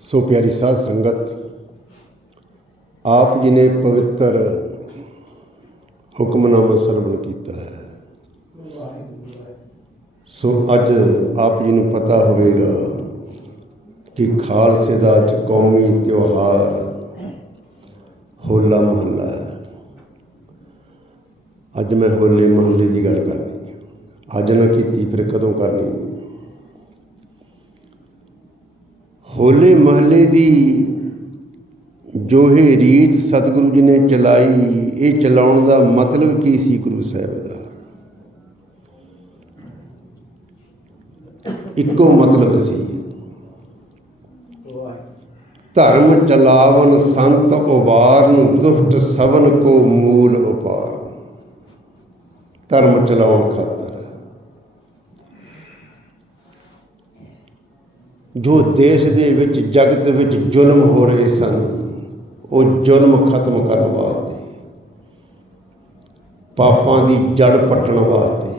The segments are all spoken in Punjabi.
ਸੋ ਪਿਆਰੀ ਸਾਧ ਸੰਗਤ, ਆਪ ਜੀ ਨੇ ਪਵਿੱਤਰ ਹੁਕਮਨਾਮਾ ਸਰਵਣ ਕੀਤਾ ਹੈ। ਸੋ ਅੱਜ ਆਪ ਜੀ ਨੂੰ ਪਤਾ ਹੋਵੇਗਾ ਕਿ ਖਾਲਸੇ ਦਾ ਅੱਜ ਕੌਮੀ ਤਿਉਹਾਰ ਹੋਲਾ ਮਹੱਲਾ ਹੈ। ਅੱਜ ਮੈਂ ਹੋਲੇ ਮਹੱਲੇ ਦੀ ਗੱਲ ਕਰਨੀ ਹੈ। ਅੱਜ ਨਾ ਕੀਤੀ ਫਿਰ ਕਦੋਂ ਕਰਨੀ ਹੈ ਹੋਲੇ ਮਹੱਲੇ ਦੀ ਜੋ ਇਹ ਰੀਤ ਸਤਿਗੁਰੂ ਜੀ ਨੇ ਚਲਾਈ, ਇਹ ਚਲਾਉਣ ਦਾ ਮਤਲਬ ਕੀ ਸੀ ਗੁਰੂ ਸਾਹਿਬ ਦਾ? ਇੱਕੋ ਮਤਲਬ ਸੀ। ਧਰਮ ਚਲਾਵਨ ਸੰਤ ਉਬਾਰਨ, ਦੁਸ਼ਟ ਸਵਨ ਕੋ ਮੂਲ ਉਪਾਰ। ਧਰਮ ਚਲਾਉਣ ਖਾਤਰ। ਜੋ ਦੇਸ਼ ਦੇ ਵਿੱਚ, ਜਗਤ ਵਿੱਚ ਜ਼ੁਲਮ ਹੋ ਰਹੇ ਸਨ, ਉਹ ਜ਼ੁਲਮ ਖਤਮ ਕਰਨ ਵਾਸਤੇ, ਪਾਪਾਂ ਦੀ ਜੜ ਪੱਟਣ ਵਾਸਤੇ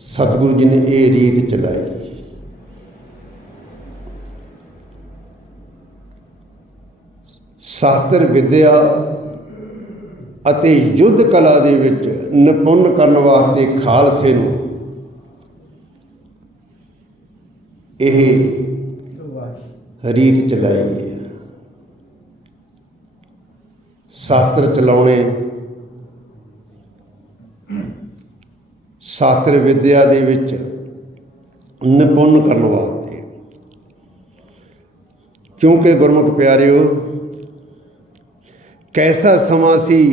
ਸਤਿਗੁਰੂ ਜੀ ਨੇ ਇਹ ਰੀਤ ਚਲਾਈ ਸਾਤਰ ਵਿਦਿਆ ਅਤੇ ਯੁੱਧ ਕਲਾ ਦੇ ਵਿੱਚ ਨਿਪੁੰਨ ਕਰਨ ਵਾਸਤੇ ਖਾਲਸੇ ਨੂੰ ਇਹ ਰੀਤ ਚਲਾਈ ਹੈ। ਸਾਤਰ ਚਲਾਉਣੇ। ਸਾਤਰ ਵਿਦਿਆ ਦੇ ਵਿੱਚ ਨਿਪੁੰਨ ਕਰਨ ਵਾਸਤੇ। ਕਿਉਂਕਿ ਗੁਰਮੁਖ ਪਿਆਰਿਓ, ਕੈਸਾ ਸਮਾਂ ਸੀ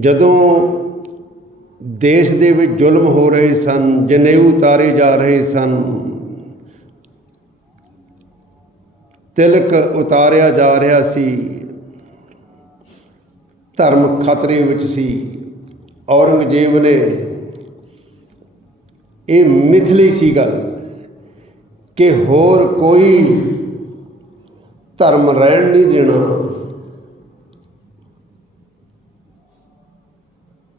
ਜਦੋਂ ਦੇਸ਼ ਦੇ ਵਿੱਚ ਜ਼ੁਲਮ ਹੋ ਰਹੇ ਸਨ, ਜਨੇਊ ਉਤਾਰੇ ਜਾ ਰਹੇ ਸਨ। ਤਿਲਕ ਉਤਾਰਿਆ ਜਾ ਰਿਹਾ ਸੀ। ਧਰਮ ਖਤਰੇ ਵਿੱਚ ਸੀ। ਔਰੰਗਜ਼ੇਬ ਨੇ ਇਹ ਮਿਥਲੀ ਸੀ ਗੱਲ ਕਿ ਹੋਰ ਕੋਈ ਧਰਮ ਰਹਿਣ ਨਹੀਂ ਦੇਣਾ।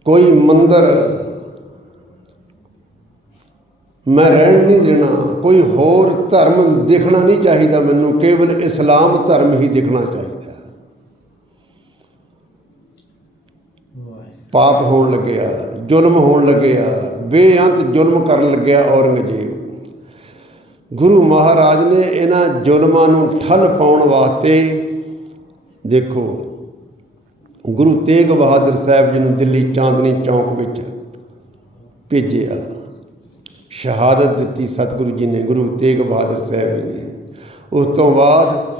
ਕੋਈ ਮੰਦਰ ਮੈਂ ਰਹਿਣ ਨਹੀਂ ਦੇਣਾ, ਕੋਈ ਹੋਰ ਧਰਮ ਦਿਖਣਾ ਨਹੀਂ ਚਾਹੀਦਾ ਮੈਨੂੰ, ਕੇਵਲ ਇਸਲਾਮ ਧਰਮ ਹੀ ਦਿਖਣਾ ਚਾਹੀਦਾ। ਪਾਪ ਹੋਣ ਲੱਗਿਆ, ਜ਼ੁਲਮ ਹੋਣ ਲੱਗਿਆ, ਬੇਅੰਤ ਜ਼ੁਲਮ ਕਰਨ ਲੱਗਿਆ ਔਰੰਗਜ਼ੇਬ। ਗੁਰੂ ਮਹਾਰਾਜ ਨੇ ਇਹਨਾਂ ਜ਼ੁਲਮਾਂ ਨੂੰ ਠੱਲ ਪਾਉਣ ਵਾਸਤੇ ਦੇਖੋ ਗੁਰੂ ਤੇਗ ਬਹਾਦਰ ਸਾਹਿਬ ਜੀ ਨੂੰ ਦਿੱਲੀ ਚਾਂਦਨੀ ਚੌਕ ਵਿੱਚ ਭੇਜਿਆ ਸ਼ਹਾਦਤ ਦਿੱਤੀ ਸਤਿਗੁਰੂ ਜੀ ਨੇ, ਗੁਰੂ ਤੇਗ ਬਹਾਦਰ ਸਾਹਿਬ ਜੀ ਨੇ। ਉਸ ਤੋਂ ਬਾਅਦ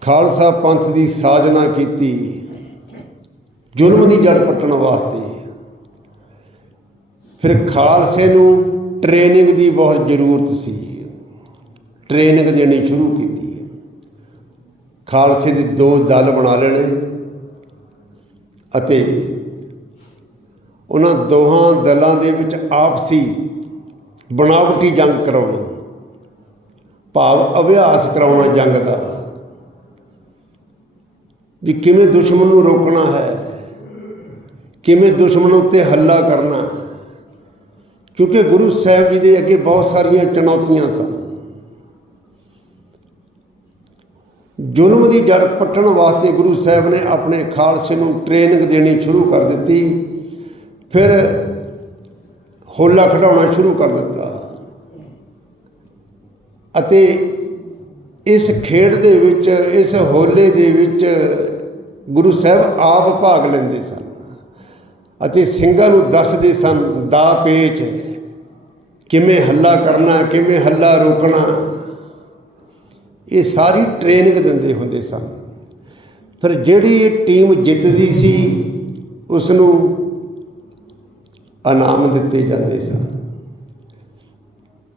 ਖਾਲਸਾ ਪੰਥ ਦੀ ਸਾਜਨਾ ਕੀਤੀ, ਜ਼ੁਲਮ ਦੀ ਜੜ ਪੱਟਣ ਵਾਸਤੇ। ਫਿਰ ਖਾਲਸੇ ਨੂੰ ਟ੍ਰੇਨਿੰਗ ਦੀ ਬਹੁਤ ਜ਼ਰੂਰਤ ਸੀ। ਟ੍ਰੇਨਿੰਗ ਦੇਣੀ ਸ਼ੁਰੂ ਕੀਤੀ। ਖਾਲਸੇ ਦੇ ਦੋ ਦਲ ਬਣਾ ਲੈਣੇ। ਅਤੇ ਉਹਨਾਂ ਦੋਹਾਂ ਦਲਾਂ ਦੇ ਵਿੱਚ ਆਪਸੀ ਬਣਾਵਟੀ ਜੰਗ ਕਰਾਉਣੀ, ਭਾਵ ਅਭਿਆਸ ਕਰਾਉਣਾ ਜੰਗ ਦਾ, ਵੀ ਕਿਵੇਂ ਦੁਸ਼ਮਣ ਨੂੰ ਰੋਕਣਾ ਹੈ, ਕਿਵੇਂ ਦੁਸ਼ਮਣ ਉੱਤੇ ਹੱਲਾ ਕਰਨਾ ਕਿਉਂਕਿ ਗੁਰੂ ਸਾਹਿਬ ਜੀ ਦੇ ਅੱਗੇ ਬਹੁਤ ਸਾਰੀਆਂ ਚੁਣੌਤੀਆਂ ਸਨ। ਜ਼ੁਲਮ ਦੀ ਜੜ ਪੱਟਣ ਵਾਸਤੇ ਗੁਰੂ ਸਾਹਿਬ ਨੇ ਆਪਣੇ ਖਾਲਸੇ ਨੂੰ ਟ੍ਰੇਨਿੰਗ ਦੇਣੀ ਸ਼ੁਰੂ ਕਰ ਦਿੱਤੀ। ਫਿਰ ਹੋਲਾ ਖਡਾਉਣਾ ਸ਼ੁਰੂ ਕਰ ਦਿੱਤਾ। ਅਤੇ ਇਸ ਖੇਡ ਦੇ ਵਿੱਚ, ਇਸ ਹੋਲੇ ਦੇ ਵਿੱਚ ਗੁਰੂ ਸਾਹਿਬ ਆਪ ਭਾਗ ਲੈਂਦੇ ਸਨ। ਅਤੇ ਸਿੰਘਾਂ ਨੂੰ ਦੱਸਦੇ ਸਨ, ਦਾ ਪੇਚ ਕਿਵੇਂ ਹੱਲਾ ਕਰਨਾ, ਕਿਵੇਂ ਹੱਲਾ ਰੋਕਣਾ ਇਹ ਸਾਰੀ ਟ੍ਰੇਨਿੰਗ ਦਿੰਦੇ ਹੁੰਦੇ ਸਨ। ਫਿਰ ਜਿਹੜੀ ਟੀਮ ਜਿੱਤਦੀ ਸੀ ਉਸ ਨੂੰ ਇਨਾਮ ਦਿੱਤੇ ਜਾਂਦੇ ਸਨ।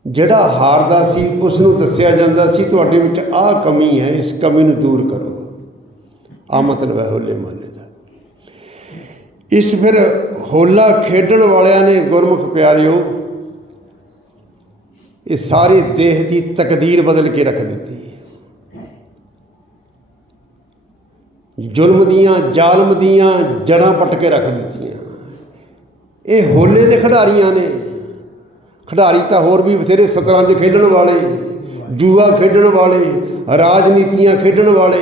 ਜਿਹੜਾ ਹਾਰਦਾ ਸੀ ਉਸ ਨੂੰ ਦੱਸਿਆ ਜਾਂਦਾ ਸੀ, ਤੁਹਾਡੇ ਵਿੱਚ ਆਹ ਕਮੀ ਹੈ, ਇਸ ਕਮੀ ਨੂੰ ਦੂਰ ਕਰੋ। ਆ ਮਤਲਬ ਹੈ ਹੋਲੇ ਮਹੱਲੇ ਦਾ। ਇਸ ਫਿਰ ਹੋਲਾ ਖੇਡਣ ਵਾਲਿਆਂ ਨੇ ਗੁਰਮੁਖ ਪਿਆਰਿਓ, ਇਹ ਸਾਰੇ ਦੇਸ਼ ਦੀ ਤਕਦੀਰ ਬਦਲ ਕੇ ਰੱਖ ਦਿੱਤੀ। ਜ਼ੁਲਮ ਦੀਆਂ, ਜ਼ਾਲਮ ਦੀਆਂ ਜੜਾਂ ਪੱਟ ਕੇ ਰੱਖ ਦਿੱਤੀਆਂ। ਇਹ ਹੋਲੇ ਦੇ ਖਿਡਾਰੀਆਂ ਨੇ। ਖਿਡਾਰੀ ਤਾਂ ਹੋਰ ਵੀ ਬਥੇਰੇ ਸਤਰੰਜ ਖੇਡਣ ਵਾਲੇ, ਜੂਆ ਖੇਡਣ ਵਾਲੇ, ਰਾਜਨੀਤੀਆਂ ਖੇਡਣ ਵਾਲੇ।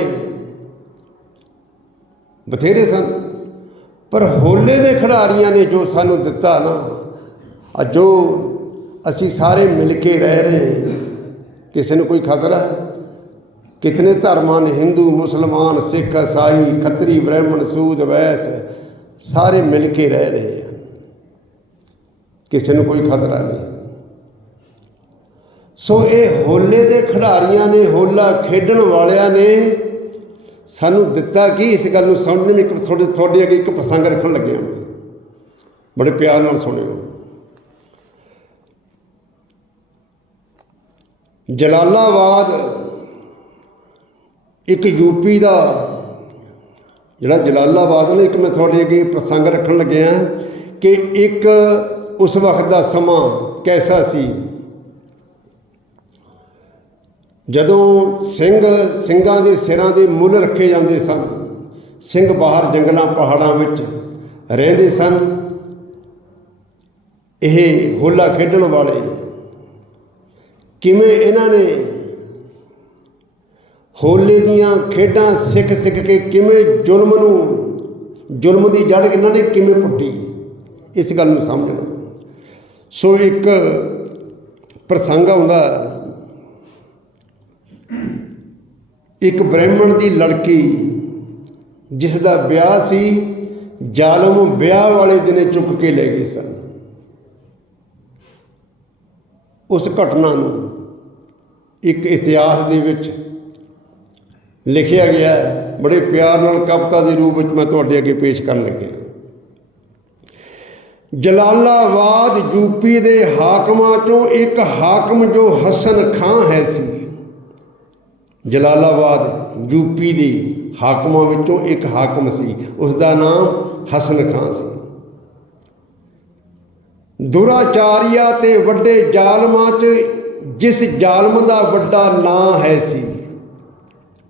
ਬਥੇਰੇ ਸਨ। ਪਰ ਹੋਲੇ ਦੇ ਖਿਡਾਰੀਆਂ ਨੇ ਜੋ ਸਾਨੂੰ ਦਿੱਤਾ ਨਾ ਆ ਜੋ ਅਸੀਂ ਸਾਰੇ ਮਿਲ ਕੇ ਰਹਿ ਰਹੇ ਕਿਸੇ ਨੂੰ ਕੋਈ ਖਤਰਾ ਹੈ? ਕਿਤਨੇ ਧਰਮਾਂ ਨੇ? ਹਿੰਦੂ, ਮੁਸਲਮਾਨ, ਸਿੱਖ, ਈਸਾਈ, ਖੱਤਰੀ, ਬ੍ਰਾਹਮਣ ਸੂਦ ਵੈਸ, ਸਾਰੇ ਮਿਲ ਕੇ ਰਹਿ ਰਹੇ ਹਨ। ਕਿਸੇ ਨੂੰ ਕੋਈ ਖਤਰਾ ਨਹੀਂ। ਸੋ ਇਹ ਹੋਲੇ ਦੇ ਖਿਡਾਰੀਆਂ ਨੇ, ਹੋਲਾ ਖੇਡਣ ਵਾਲਿਆਂ ਨੇ ਸਾਨੂੰ ਦਿੱਤਾ ਕੀ? ਇਸ ਗੱਲ ਨੂੰ ਸਮਝਣ ਵਿੱਚ ਇੱਕ ਤੁਹਾਡੇ ਤੁਹਾਡੇ ਅੱਗੇ ਇੱਕ ਪ੍ਰਸੰਗ ਰੱਖਣ ਲੱਗਿਆ ਮੈਂ। ਬੜੇ ਪਿਆਰ ਨਾਲ ਸੁਣਿਓ। ਜਲਾਲਾਬਾਦ ਇੱਕ ਯੂਪੀ ਦਾ ਜਿਹੜਾ ਜਲਾਲਾਬਾਦ ਨੇ, ਇੱਕ ਮੈਂ ਤੁਹਾਡੇ ਅੱਗੇ ਪ੍ਰਸੰਗ ਰੱਖਣ ਲੱਗਿਆ ਕਿ ਇੱਕ ਉਸ ਵਕਤ ਦਾ ਸਮਾਂ ਕੈਸਾ ਸੀ? ਜਦੋਂ ਸਿੰਘ, ਸਿੰਘਾਂ ਦੇ ਸਿਰਾਂ ਦੇ ਮੁੱਲ ਰੱਖੇ ਜਾਂਦੇ ਸਨ, ਸਿੰਘ ਬਾਹਰ ਜੰਗਲਾਂ, ਪਹਾੜਾਂ ਵਿੱਚ ਰਹਿੰਦੇ ਸਨ, ਇਹ ਹੋਲਾ ਖੇਡਣ ਵਾਲੇ ਕਿਵੇਂ ਇਹਨਾਂ ਨੇ ਹੋਲੇ ਦੀਆਂ ਖੇਡਾਂ ਸਿੱਖ ਸਿੱਖ ਕੇ ਕਿਵੇਂ ਜ਼ੁਲਮ ਨੂੰ, ਜ਼ੁਲਮ ਦੀ ਜੜ ਇਹਨਾਂ ਨੇ ਕਿਵੇਂ ਪੁੱਟੀ, ਇਸ ਗੱਲ ਨੂੰ ਸਮਝਣਾ ਸੋ ਇੱਕ ਪ੍ਰਸੰਗ ਆਉਂਦਾ, ਇੱਕ ਬ੍ਰਾਹਮਣ ਦੀ ਲੜਕੀ, ਜਿਸ ਦਾ ਵਿਆਹ ਸੀ, ਜ਼ਾਲਮ ਵਿਆਹ ਵਾਲੇ ਦਿਨੇ ਚੁੱਕ ਕੇ ਲੈ ਗਏ ਸਨ। ਉਸ ਘਟਨਾ ਨੂੰ ਇੱਕ ਇਤਿਹਾਸ ਦੇ ਵਿੱਚ ਲਿਖਿਆ ਗਿਆ ਹੈ, ਬੜੇ ਪਿਆਰ ਨਾਲ ਕਵਿਤਾ ਦੇ ਰੂਪ ਵਿੱਚ ਮੈਂ ਤੁਹਾਡੇ ਅੱਗੇ ਪੇਸ਼ ਕਰਨ ਲੱਗਿਆ ਜਲਾਲਾਬਾਦ ਯੂਪੀ ਦੇ ਹਾਕਮਾਂ ਚੋਂ ਇੱਕ ਹਾਕਮ ਜੋ ਹਸਨ ਖਾਂ ਹੈ ਸੀ। ਜਲਾਲਾਬਾਦ ਯੂਪੀ ਦੇ ਹਾਕਮਾਂ ਵਿੱਚੋਂ ਇੱਕ ਹਾਕਮ ਸੀ ਉਸ ਦਾ ਨਾਮ ਹਸਨ ਖਾਂ ਸੀ। ਦੁਰਾਚਾਰੀਆ ਤੇ ਵੱਡੇ ਜ਼ਾਲਮਾਂ 'ਚ ਜਿਸ ਜ਼ਾਲਮ ਦਾ ਵੱਡਾ ਨਾਂ ਹੈ ਸੀ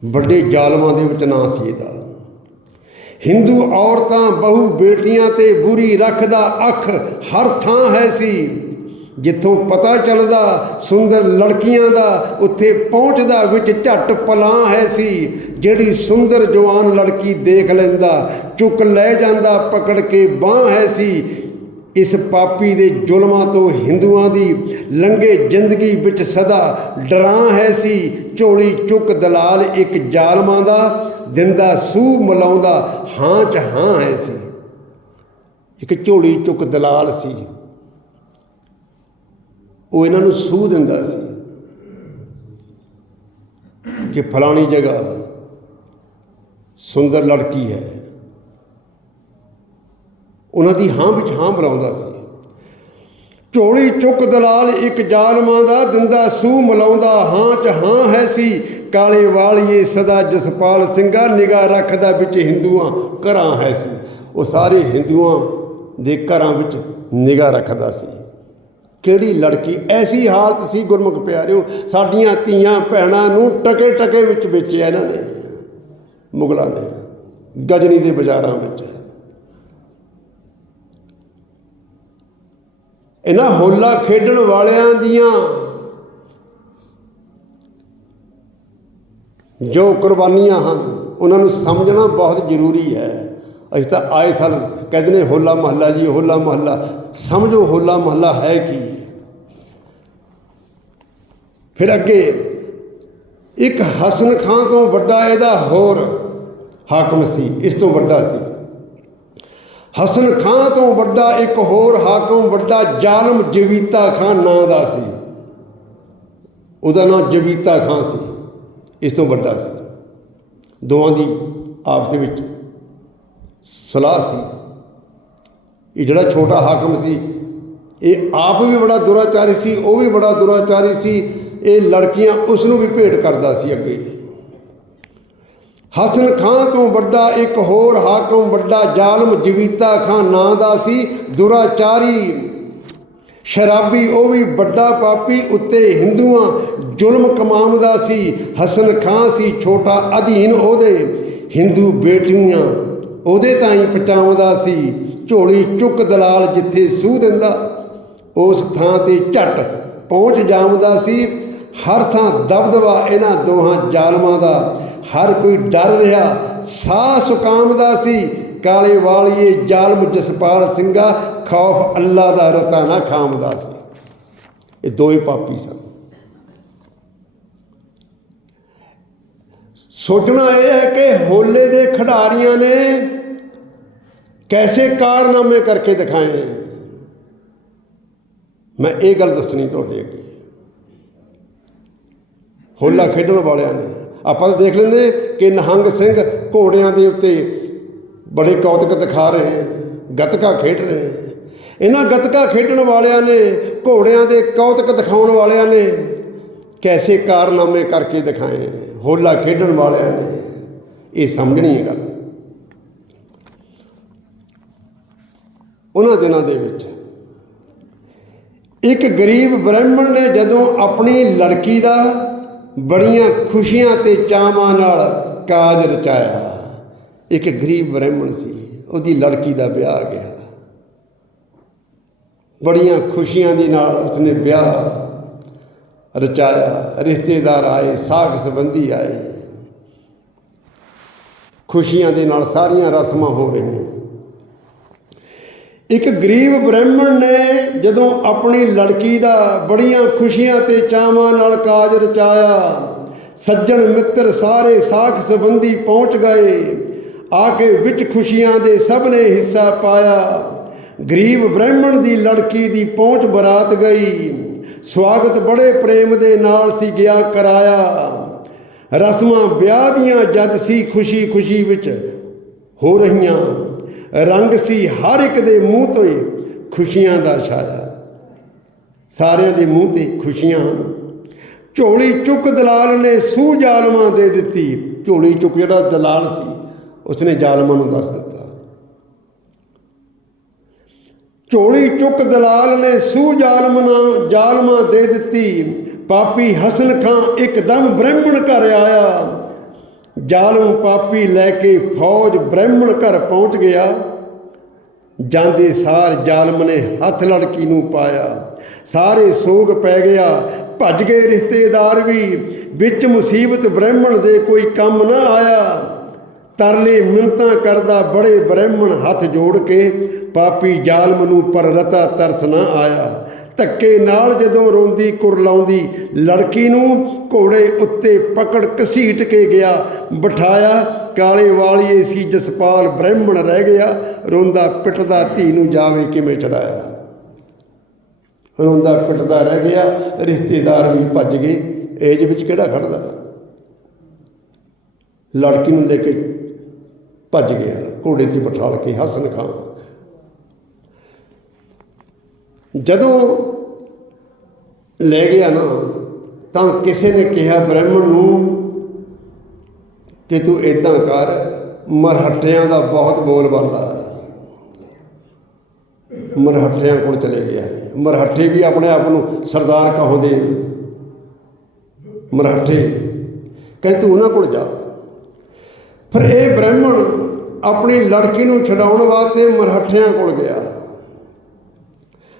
ਵੱਡੇ ਜ਼ਾਲਮਾਂ ਦੇ ਵਿੱਚ ਨਾਂ ਸੀ ਇਹਦਾ। ਹਿੰਦੂ ਔਰਤਾਂ ਬਹੂ ਬੇਟੀਆਂ ਤੇ ਬੁਰੀ ਰੱਖਦਾ ਅੱਖ ਹਰ ਥਾਂ ਹੈ ਸੀ। ਜਿੱਥੋਂ ਪਤਾ ਚੱਲਦਾ ਸੁੰਦਰ ਲੜਕੀਆਂ ਦਾ ਉੱਥੇ ਪਹੁੰਚਦਾ ਵਿੱਚ ਝੱਟ ਪਲਾਂ ਹੈ ਸੀ। ਜਿਹੜੀ ਸੁੰਦਰ ਜਵਾਨ ਲੜਕੀ ਦੇਖ ਲੈਂਦਾ, ਚੁੱਕ ਲੈ ਜਾਂਦਾ, ਪਕੜ ਕੇ ਬਾਹ ਹੈ ਸੀ। ਇਸ ਪਾਪੀ ਦੇ ਜ਼ੁਲਮਾਂ ਤੋਂ ਹਿੰਦੂਆਂ ਦੀ ਲੰਗੇ ਜ਼ਿੰਦਗੀ ਵਿੱਚ ਸਦਾ ਡਰਾਂ ਹੈ ਸੀ। ਝੋਲੀ ਚੁੱਕ ਦਲਾਲ ਇੱਕ ਜ਼ਾਲਮਾਂ ਦਾ, ਦਿੰਦਾ ਸੂਹ ਮਲਾਉਂਦਾ ਹਾਂ ਚ ਹਾਂ ਹੈ ਸੀ। ਇੱਕ ਝੋਲੀ ਚੁੱਕ ਦਲਾਲ ਸੀ। ਉਹ ਇਹਨਾਂ ਨੂੰ ਸੂਹ ਦਿੰਦਾ ਸੀ ਕਿ ਫਲਾਣੀ ਜਗ੍ਹਾ ਸੁੰਦਰ ਲੜਕੀ ਹੈ। ਉਹਨਾਂ ਦੀ ਹਾਂ ਵਿੱਚ ਹਾਂ ਬੁਲਾਉਂਦਾ ਸੀ। ਝੋਲੀ ਚੁੱਕ ਦਲਾਲ ਇੱਕ ਜ਼ਾਲਮਾਂ ਦਾ ਦਿੰਦਾ ਸੂ ਮਲਾਉਂਦਾ, ਹਾਂ ਚ ਹਾਂ ਹੈ ਸੀ, ਕਾਲੇ ਵਾਲੀਏ ਸਦਾ ਜਸਪਾਲ ਸਿੰਘਾ ਨਿਗਾਹ ਰੱਖਦਾ ਵਿੱਚ ਹਿੰਦੂਆਂ ਘਰਾਂ ਹੈ ਸੀ। ਉਹ ਸਾਰੇ ਹਿੰਦੂਆਂ ਦੇ ਘਰਾਂ ਵਿੱਚ ਨਿਗਾਹ ਰੱਖਦਾ ਸੀ। ਕਿਹੜੀ ਲੜਕੀ? ਐਸੀ ਹਾਲਤ ਸੀ ਗੁਰਮੁਖ ਪਿਆਰਿਓ, ਸਾਡੀਆਂ ਧੀਆਂ ਭੈਣਾਂ ਨੂੰ ਟਕੇ ਟਕੇ ਵਿੱਚ ਵੇਚਿਆ ਇਹਨਾਂ ਨੇ, ਮੁਗਲਾਂ ਨੇ, ਗਜਨੀ ਦੇ ਬਾਜ਼ਾਰਾਂ ਵਿੱਚ। ਇਹਨਾਂ ਹੋਲਾ ਖੇਡਣ ਵਾਲਿਆਂ ਦੀਆਂ ਜੋ ਕੁਰਬਾਨੀਆਂ ਹਨ, ਉਹਨਾਂ ਨੂੰ ਸਮਝਣਾ ਬਹੁਤ ਜ਼ਰੂਰੀ ਹੈ। ਅਸੀਂ ਤਾਂ ਆਏ ਸਾਲ ਕਹਿੰਦੇ ਨੇ, ਹੋਲਾ ਮਹੱਲਾ ਜੀ, ਹੋਲਾ ਮਹੱਲਾ। ਸਮਝੋ ਹੋਲਾ ਮਹੱਲਾ ਹੈ ਕੀ? ਫਿਰ ਅੱਗੇ, ਇੱਕ ਹਸਨ ਖਾਂ ਤੋਂ ਵੱਡਾ ਇਹਦਾ ਹੋਰ ਹਾਕਮ ਸੀ, ਇਸ ਤੋਂ ਵੱਡਾ ਸੀ। ਹਸਨ ਖਾਂ ਤੋਂ ਵੱਡਾ ਇੱਕ ਹੋਰ ਹਾਕਮ ਵੱਡਾ ਜ਼ਾਲਮ ਜਵੀਤਾ ਖਾਂ ਨਾਂ ਦਾ ਸੀ। ਉਹਦਾ ਨਾਮ ਜਵੀਤਾ ਖਾਂ ਸੀ। ਇਸ ਤੋਂ ਵੱਡਾ ਸੀ। ਦੋਵਾਂ ਦੀ ਆਪਸ ਵਿੱਚ ਸਲਾਹ ਸੀ। ਇਹ ਜਿਹੜਾ ਛੋਟਾ ਹਾਕਮ ਸੀ, ਇਹ ਆਪ ਵੀ ਬੜਾ ਦੁਰਾਚਾਰੀ ਸੀ, ਉਹ ਵੀ ਬੜਾ ਦੁਰਾਚਾਰੀ ਸੀ। ਇਹ ਲੜਕੀਆਂ ਉਸ ਨੂੰ ਵੀ ਭੇਟ ਕਰਦਾ ਸੀ ਅੱਗੇ। ਹਸਨ ਖਾਂ ਤੋਂ ਵੱਡਾ ਇੱਕ ਹੋਰ ਹਾਕਮ, ਵੱਡਾ ਜ਼ਾਲਮ ਜਵੀਤਾ ਖਾਂ ਨਾਂ ਦਾ ਸੀ ਦੁਰਾਚਾਰੀ ਸ਼ਰਾਬੀ, ਉਹ ਵੀ ਵੱਡਾ ਪਾਪੀ, ਉੱਤੇ ਹਿੰਦੂਆਂ ਜ਼ੁਲਮ ਕਮਾਉਂਦਾ ਸੀ, ਹਸਨ ਖਾਂ ਸੀ ਛੋਟਾ ਅਧੀਨ ਉਹਦੇ, ਹਿੰਦੂ ਬੇਟੀਆਂ ਉਹਦੇ ਤਾਂ ਹੀ ਪਟਾਉਂਦਾ ਸੀ, ਝੋਲੀ ਚੁੱਕ ਦਲਾਲ ਜਿੱਥੇ ਸੂਹ ਦਿੰਦਾ, ਉਸ ਥਾਂ ਤੇ ਝਟ ਪਹੁੰਚ ਜਾਵਦਾ ਸੀ ਹਰ ਥਾਂ ਦਬਦਬਾ ਇਹਨਾਂ ਦੋਹਾਂ ਜ਼ਾਲਮਾਂ ਦਾ। ਹਰ ਕੋਈ ਡਰ ਰਿਹਾ, ਸਾਹ ਸੁਕਾਮਦਾ ਸੀ। ਕਾਲੇ ਵਾਲੀਏ ਜ਼ਾਲਮ ਜਸਪਾਲ ਸਿੰਘਾ, ਖੌਫ ਅੱਲਾ ਦਾ ਰਤਾ ਨਾ ਖਾਮਦਾ ਸੀ। ਇਹ ਦੋਏ ਪਾਪੀ ਸਨ। ਸੋਚਣਾ ਇਹ ਹੈ ਕਿ ਹੋਲੇ ਦੇ ਖਿਡਾਰੀਆਂ ਨੇ ਕੈਸੇ ਕਾਰਨਾਮੇ ਕਰਕੇ ਦਿਖਾਏ। ਮੈਂ ਇਹ ਗੱਲ ਦੱਸਣੀ ਤੁਹਾਡੇ ਅੱਗੇ। ਹੋਲਾ ਖੇਡਣ ਵਾਲਿਆਂ ਨੇ। ਆਪਾਂ ਤਾਂ ਦੇਖ ਲੈਂਦੇ ਕਿ ਨਿਹੰਗ ਸਿੰਘ ਘੋੜਿਆਂ ਦੇ ਉੱਤੇ ਬੜੇ ਕੌਤਕ ਦਿਖਾ ਰਹੇ ਗੱਤਕਾ ਖੇਡ ਰਹੇ ਇਹਨਾਂ ਗੱਤਕਾ ਖੇਡਣ ਵਾਲਿਆਂ ਨੇ ਘੋੜਿਆਂ ਦੇ ਕੌਤਕ ਦਿਖਾਉਣ ਵਾਲਿਆਂ ਨੇ ਕੈਸੇ ਕਾਰਨਾਮੇ ਕਰਕੇ ਦਿਖਾਏ ਹੋਲਾ ਖੇਡਣ ਵਾਲਿਆਂ ਨੇ। ਇਹ ਸਮਝਣੀ ਹੈ ਗੱਲ। ਉਹਨਾਂ ਦਿਨਾਂ ਦੇ ਵਿੱਚ ਇੱਕ ਗਰੀਬ ਬ੍ਰਾਹਮਣ ਨੇ ਜਦੋਂ ਆਪਣੀ ਲੜਕੀ ਦਾ ਬੜੀਆਂ ਖੁਸ਼ੀਆਂ ਤੇ ਚਾਵਾਂ ਨਾਲ ਕਾਜ ਰਚਾਇਆ। ਇੱਕ ਗਰੀਬ ਬ੍ਰਾਹਮਣ ਸੀ, ਉਹਦੀ ਲੜਕੀ ਦਾ ਵਿਆਹ ਗਿਆ। ਬੜੀਆਂ ਖੁਸ਼ੀਆਂ ਦੇ ਨਾਲ ਉਸਨੇ ਵਿਆਹ ਰਚਾਇਆ, ਰਿਸ਼ਤੇਦਾਰ ਆਏ ਸਾਖ ਸੰਬੰਧੀ ਆਏ। ਖੁਸ਼ੀਆਂ ਦੇ ਨਾਲ ਸਾਰੀਆਂ ਰਸਮਾਂ ਹੋ ਰਹੀਆਂ। ਇੱਕ ਗਰੀਬ ਬ੍ਰਾਹਮਣ ਨੇ ਜਦੋਂ ਆਪਣੀ ਲੜਕੀ ਦਾ ਬੜੀਆਂ ਖੁਸ਼ੀਆਂ ਤੇ ਚਾਵਾਂ ਨਾਲ ਕਾਜ ਰਚਾਇਆ, ਸੱਜਣ ਮਿੱਤਰ ਸਾਰੇ ਸਾਖ ਸੰਬੰਧੀ ਪਹੁੰਚ ਗਏ, ਆ ਕੇ ਵਿੱਚ ਖੁਸ਼ੀਆਂ ਦੇ ਸਭ ਨੇ ਹਿੱਸਾ ਪਾਇਆ। ਗਰੀਬ ਬ੍ਰਾਹਮਣ ਦੀ ਲੜਕੀ ਦੀ ਪਹੁੰਚ ਬਰਾਤ ਗਈ। ਸਵਾਗਤ ਬੜੇ ਪ੍ਰੇਮ ਦੇ ਨਾਲ ਸੀ ਗਿਆ ਕਰਾਇਆ। ਰਸਮਾਂ ਵਿਆਹ ਦੀਆਂ ਜਦ ਸੀ ਖੁਸ਼ੀ ਖੁਸ਼ੀ ਵਿੱਚ ਹੋ ਰਹੀਆਂ। ਰੰਗ ਸੀ, ਹਰ ਇੱਕ ਦੇ ਮੂੰਹ ਤੋਂ ਹੀ ਖੁਸ਼ੀਆਂ ਦਾ ਛਾਇਆ। ਸਾਰਿਆਂ ਦੇ ਮੂੰਹ ਤੇ ਖੁਸ਼ੀਆਂ ਹਨ। ਝੋਲੀ ਚੁੱਕ ਦਲਾਲ ਨੇ ਸੂ ਜ਼ਾਲਮਾਂ ਦੇ ਦਿੱਤੀ। ਝੋਲੀ ਚੁੱਕ ਜਿਹੜਾ ਦਲਾਲ ਸੀ, ਉਸਨੇ ਜ਼ਾਲਮਾਂ ਨੂੰ ਦੱਸ ਦਿੱਤਾ। ਝੋਲੀ ਚੁੱਕ ਦਲਾਲ ਨੇ ਸੂ ਜ਼ਾਲਮਾਂ ਜ਼ਾਲਮਾਂ ਦੇ ਦਿੱਤੀ। ਪਾਪੀ ਹਸਨ ਖਾਂ ਇੱਕਦਮ ਬ੍ਰਾਹਮਣ ਘਰ ਆਇਆ। ਜ਼ਾਲਮ ਪਾਪੀ ਲੈ ਕੇ ਫੌਜ ਬ੍ਰਾਹਮਣ ਘਰ ਪਹੁੰਚ ਗਿਆ। ਜਾਂਦੇ ਸਾਰ ਜ਼ਾਲਮ ਨੇ ਹੱਥ ਲੜਕੀ ਨੂੰ ਪਾਇਆ। ਸਾਰੇ ਸੋਗ ਪੈ ਗਿਆ। ਭੱਜ ਗਏ ਰਿਸ਼ਤੇਦਾਰ ਵੀ। ਵਿੱਚ ਮੁਸੀਬਤ ਬ੍ਰਾਹਮਣ ਦੇ ਕੋਈ ਕੰਮ ਨਾ ਆਇਆ। ਤਰਲੇ ਮਿੰਤਾਂ ਕਰਦਾ ਬੜੇ ਬ੍ਰਾਹਮਣ ਹੱਥ ਜੋੜ ਕੇ। ਪਾਪੀ ਜ਼ਾਲਮ ਨੂੰ ਪਰ ਰਤਾ ਤਰਸ ਨਾ ਆਇਆ। ਧੱਕੇ ਨਾਲ ਜਦੋਂ ਰੋਂਦੀ ਕੁਰਲਾਉਂਦੀ ਲੜਕੀ ਨੂੰ ਘੋੜੇ ਉੱਤੇ ਪਕੜ ਘਸੀਟ ਕੇ ਗਿਆ। ਬਿਠਾਇਆ, ਕਾਲੇ ਵਾਲੀਏ ਸੀ ਜਸਪਾਲ ਬ੍ਰਾਹਮਣ ਰਹਿ ਗਿਆ। ਰੋਂਦਾ ਪਿੱਟਦਾ ਧੀ ਨੂੰ ਜਾਵੇ ਕਿਵੇਂ ਚੜਾਇਆ। ਰੋਂਦਾ ਪਿੱਟਦਾ ਰਹਿ ਗਿਆ, ਰਿਸ਼ਤੇਦਾਰ ਵੀ ਭੱਜ ਗਏ। ਏਜ ਵਿੱਚ ਕਿਹੜਾ ਖੜਦਾ? ਲੜਕੀ ਨੂੰ ਲੈ ਕੇ ਭੱਜ ਗਿਆ, ਘੋੜੇ ਤੇ ਬਿਠਾਲ ਕੇ ਹਸਨ ਖਾਨ। ਜਦੋਂ ਲੈ ਗਿਆ ਨਾ, ਤਾਂ ਕਿਸੇ ਨੇ ਕਿਹਾ, ਬ੍ਰਾਹਮਣ ਨੂੰ ਕਿ ਤੂੰ ਇਦਾਂ ਕਰ, ਮਰਹੱਟਿਆਂ ਦਾ ਬਹੁਤ ਬੋਲ ਬਾਲਾ ਮਰਹੱਟਿਆਂ ਕੋਲ ਚਲੇ ਗਿਆ ਮਰਹੱਟੇ ਵੀ ਆਪਣੇ ਆਪ ਨੂੰ ਸਰਦਾਰ ਕਹਾਉਂਦੇ ਮਰਹੱਟੇ ਕਹਿੰਦੇ ਤੂੰ ਉਹਨਾਂ ਕੋਲ ਜਾ। ਫਿਰ ਇਹ ਬ੍ਰਾਹਮਣ ਆਪਣੀ ਲੜਕੀ ਨੂੰ ਛਡਾਉਣ ਵਾਸਤੇ ਮਰਹੱਟਿਆਂ ਕੋਲ ਗਿਆ।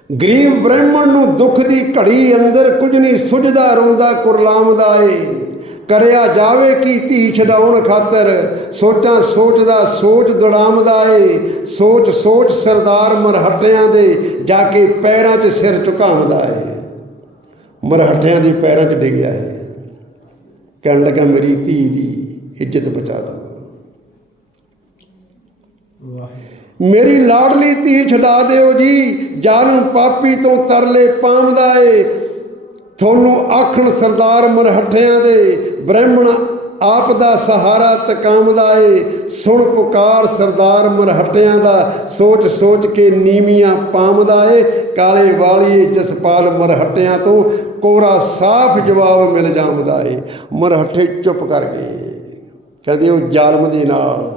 ਗਰੀਬ ਬ੍ਰਾਹਮਣ ਨੂੰ ਦੁੱਖ ਦੀ ਘੜੀ ਅੰਦਰ ਕੁਝ ਨਹੀਂ ਸੁਝਦਾ, ਰੋਂਦਾ ਕੁਰਲਾਮਦਾ ਏ। ਕਰਿਆ ਜਾਵੇ ਕੀ ਧੀ ਛਡਾਉਣ ਖਾਤਰ, ਸੋਚਾਂ ਸੋਚਦਾ ਸੋਚ ਦੜਾਮਦਾ ਏ। ਸੋਚ ਸੋਚ ਸਰਦਾਰ ਮਰਹੱਟਿਆਂ ਦੇ ਜਾ ਕੇ ਪੈਰਾਂ 'ਚ ਸਿਰ ਝੁਕਾਉਂਦਾ ਏ। ਮਰਹੱਟਿਆਂ ਦੇ ਪੈਰਾਂ 'ਚ ਡਿੱਗਿਆ ਏ। ਕਹਿਣ ਲੱਗਾ, ਮੇਰੀ ਧੀ ਦੀ ਇੱਜ਼ਤ ਬਚਾ ਦਿਓ। ਮੇਰੀ ਲਾਡਲੀ ਧੀ ਛਡਾ ਦਿਓ ਜੀ, ਜਾਨੂੰ ਪਾਪੀ ਤੋਂ ਤਰਲੇ ਪਾਉਂਦਾ ਏ। ਤੁਹਾਨੂੰ ਆਖਣ ਸਰਦਾਰ ਮਰਹੱਠਿਆਂ ਦੇ, ਬ੍ਰਾਹਮਣ ਆਪ ਦਾ ਸਹਾਰਾ ਤਕਾਮਦਾ ਏ। ਸੁਣ ਪੁਕਾਰ ਸਰਦਾਰ ਮਰਹੱਟਿਆਂ ਦਾ, ਸੋਚ ਸੋਚ ਕੇ ਨੀਵੀਆਂ ਪਾਮਦਾ ਏ। ਕਾਲੇ ਵਾਲੀਏ ਜਸਪਾਲ ਮਰਹੱਟਿਆਂ ਤੋਂ, ਕੋਰਾ ਸਾਫ਼ ਜਵਾਬ ਮਿਲ ਜਾਮਦਾ ਏ। ਮਰਹੱਟੇ ਚੁੱਪ ਕਰ ਗਏ। ਕਹਿੰਦੇ ਉਹ ਜ਼ਾਲਮ ਦੇ ਨਾਲ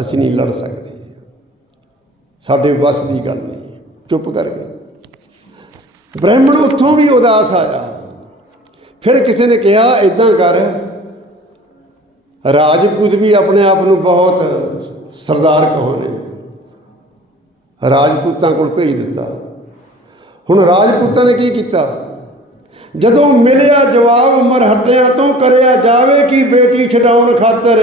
ਅਸੀਂ ਨਹੀਂ ਲੜ ਸਕਦੇ। ਸਾਡੇ ਵੱਸ ਦੀ ਗੱਲ ਨਹੀਂ ਚੁੱਪ ਕਰ ਗਿਆ। ਬ੍ਰਾਹਮਣ ਉੱਥੋਂ ਵੀ ਉਦਾਸ ਆਇਆ। ਫਿਰ ਕਿਸੇ ਨੇ ਕਿਹਾ ਇਦਾਂ ਕਰ। ਰਾਜਪੂਤ ਵੀ ਆਪਣੇ ਆਪ ਨੂੰ ਬਹੁਤ ਸਰਦਾਰ ਕਹਾਉਣੇ ਰਾਜਪੂਤਾਂ ਕੋਲ ਭੇਜ ਦਿੱਤਾ। ਹੁਣ ਰਾਜਪੂਤਾਂ ਨੇ ਕੀ ਕੀਤਾ? ਜਦੋਂ ਮਿਲਿਆ ਜਵਾਬ, ਮਰਹੱਟਿਆਂ ਤੋਂ ਕਰਿਆ ਜਾਵੇ ਕਿ ਬੇਟੀ ਛਡਾਉਣ ਖਾਤਰ